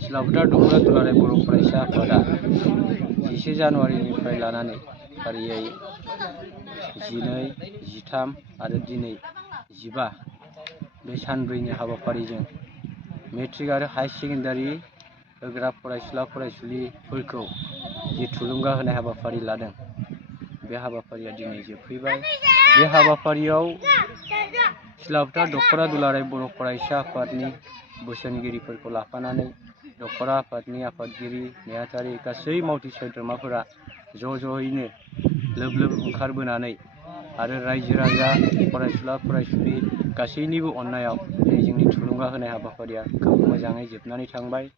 सिलाफोथार दख'रा दुलाराय बर' फरायसा आफादा 10 जानुवारिनिफ्राय लानानै फारियै 12, 13 आरो दिनै 15 बे सानब्रैनि हाबाफारिजों मेट्रिक आरो हाई सेकेन्डारि होग्रा फरायसुला फरायसुलिफोरखौ जि थुलुंगा होनाय हाबाफारि लादों बे हाबाफारिया दिनै जोबफैबाय। बे हाबाफारियाव सिलाफोथार दख'रा दुलाराय बर' फरायसा आफादनि बोसोनगिरिफोरखौ लाफानानै दख'रा आफादनि आफादगिरि नेहाथारि गासै मावथि सोद्रोमाफोरा ज'यैनो लोब लोब ओंखारबोनानै आरो रायजो राजा फरायसुला फरायसुलि गासैनिबो अननायाव जोंनि थुलुंगा होनाय हाबाफारिया खोब मोजाङै जोबनानै थांबाय।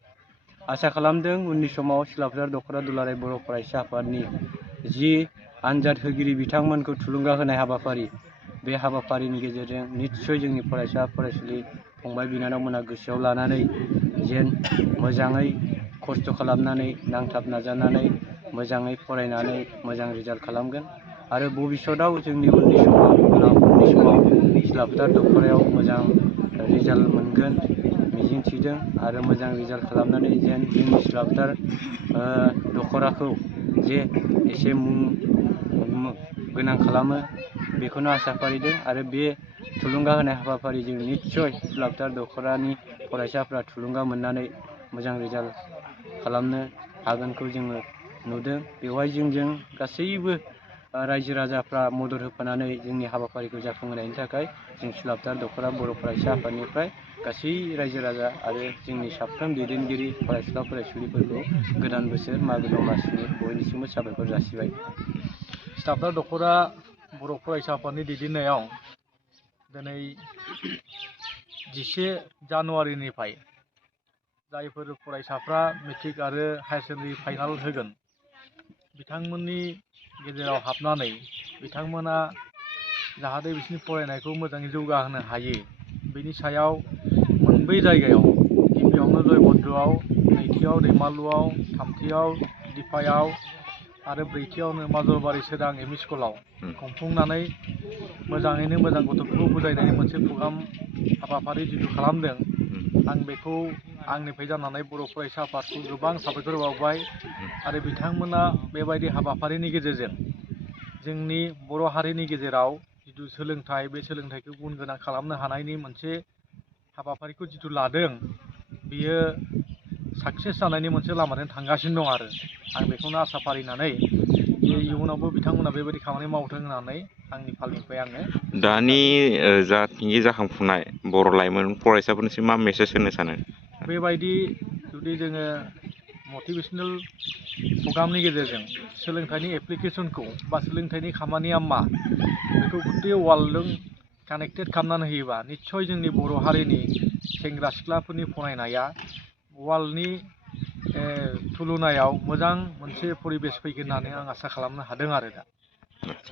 आसा खालामदों उननि समाव सिलाफोथार दख'रा दुलाराय बर' फरायसा आफादनि जि आनजाद होगिरि बिथांमोनखौ थुलुंगा होनाय हाबाफारि बे हाबाफारिनि गेजेरजों निस्सय जोंनि फरायसा फरायसुलि फंबाय बिनानावमोना गोसोआव लानानै जेन मोजाङै खस्थ' खालामनानै नांथाब नाजानानै मोजाङै फरायनानै मोजां रिजाल्ट खालामगोन आरो भबिष्यतआव जोंनि उननि समाव सिलाफोथार दख'रायाव मोजां रिजाल्ट मोनगोन मिजिंथिदों आरो मोजां रिजाल्ट खालामनानै जेन जोंनि सिलाफोथार दख'राखौ जे एसे मुं गोनां खालामो बेखौनो आसा फारिदों आरो बे थुलुंगा होनाय हाबाफारिजों निस्सय सिलाफोथार दख'रानि फरायसाफ्रा थुलुंगा मोननानै मोजां रिजाल्ट खालामनो हागोनखौ जोङो नुदों। बेवहाय जोंजों गासैबो रायजो राजाफ्रा मदद होफानानै जोंनि हाबाफारिखौ जाफुंहोनायनि थाखाय जों सिलाफोथार दख'रा बर' फरायसा आफादनिफ्राय गासै रायजो राजा आरो जोंनि साफ्रोम दैदेनगिरि फरायसुला फरायसुलिफोरखौ गोदान बोसोर मागो दमासिनि बयनिसिमबो साबायखर जासिबाय। सिलाफोथार दख'रा बर' फरायसा आफादनि दैदेननायाव दिनै 11 जानुवारिनिफ्राय जायफोर फरायसाफ्रा मेट्रिक आरो हायार सेकेन्डारि फाइनाल होगोन बिथांमोननि गेजेराव हाबनानै बिथांमोना जाहाथे बिसोरनि फरायनायखौ मोजाङै जौगाहोनो हायो बेनि सायाव मोनब्रै जायगायाव गिबियावनो जयभद्रआव, नैथियाव दैमालुआव, थामथियाव दिफायाव आरो ब्रैथियावनो माजलबारि सोदां एम इ स्कुलाव खुंफुंनानै मोजाङैनो मोजां गथ'फोरखौ बुजायनायनि मोनसे प्रग्राम हाबाफारि जिथु खालामदों आं बेखौ आंनिफ्राय जानानै बर' फरायसा आफादखौ गोबां साबायखर बावबाय आरो बिथांमोना बेबायदि हाबाफारिनि गेजेरजों जोंनि बर' हारिनि गेजेराव जिथु सोलोंथाइ बे सोलोंथाइखौ गुन गोनां खालामनो हानायनि मोनसे हाबाफारिखौ जिथु लादों बियो साक्सेस जानायनि मोनसे लामाजों थांगासिनो दं आरो आं बेखौनो आसा फारिनानै इयुनावबो बिथांमोना बेबायदि खामानि मावथों होननानै आंनि फालनिफ्राय आङो दानि जाखिनि जाखांफुनाय बर' लाइमोन फरायसाफोरनिसिम मा मेसेज होनो सानो? बेबायदि जुदि जोङो मटिभेसनेल प्रग्रामनि गेजेरजों सोलोंथाइनि एप्लिकेसनखौ बा सोलोंथाइनि खामानिया मा बेखौ गुथे वार्ल्डजों कानेक्टेड खालामनानै होयोबा निस्सय जोंनि बर' हारिनि सेंग्रा सिख्लाफोरनि फरायनाया वार्ल्डनि थुलुनायाव मोजां मोनसे परिबेस फैगोन होननानै आं आसा खालामनो हादों आरो दा।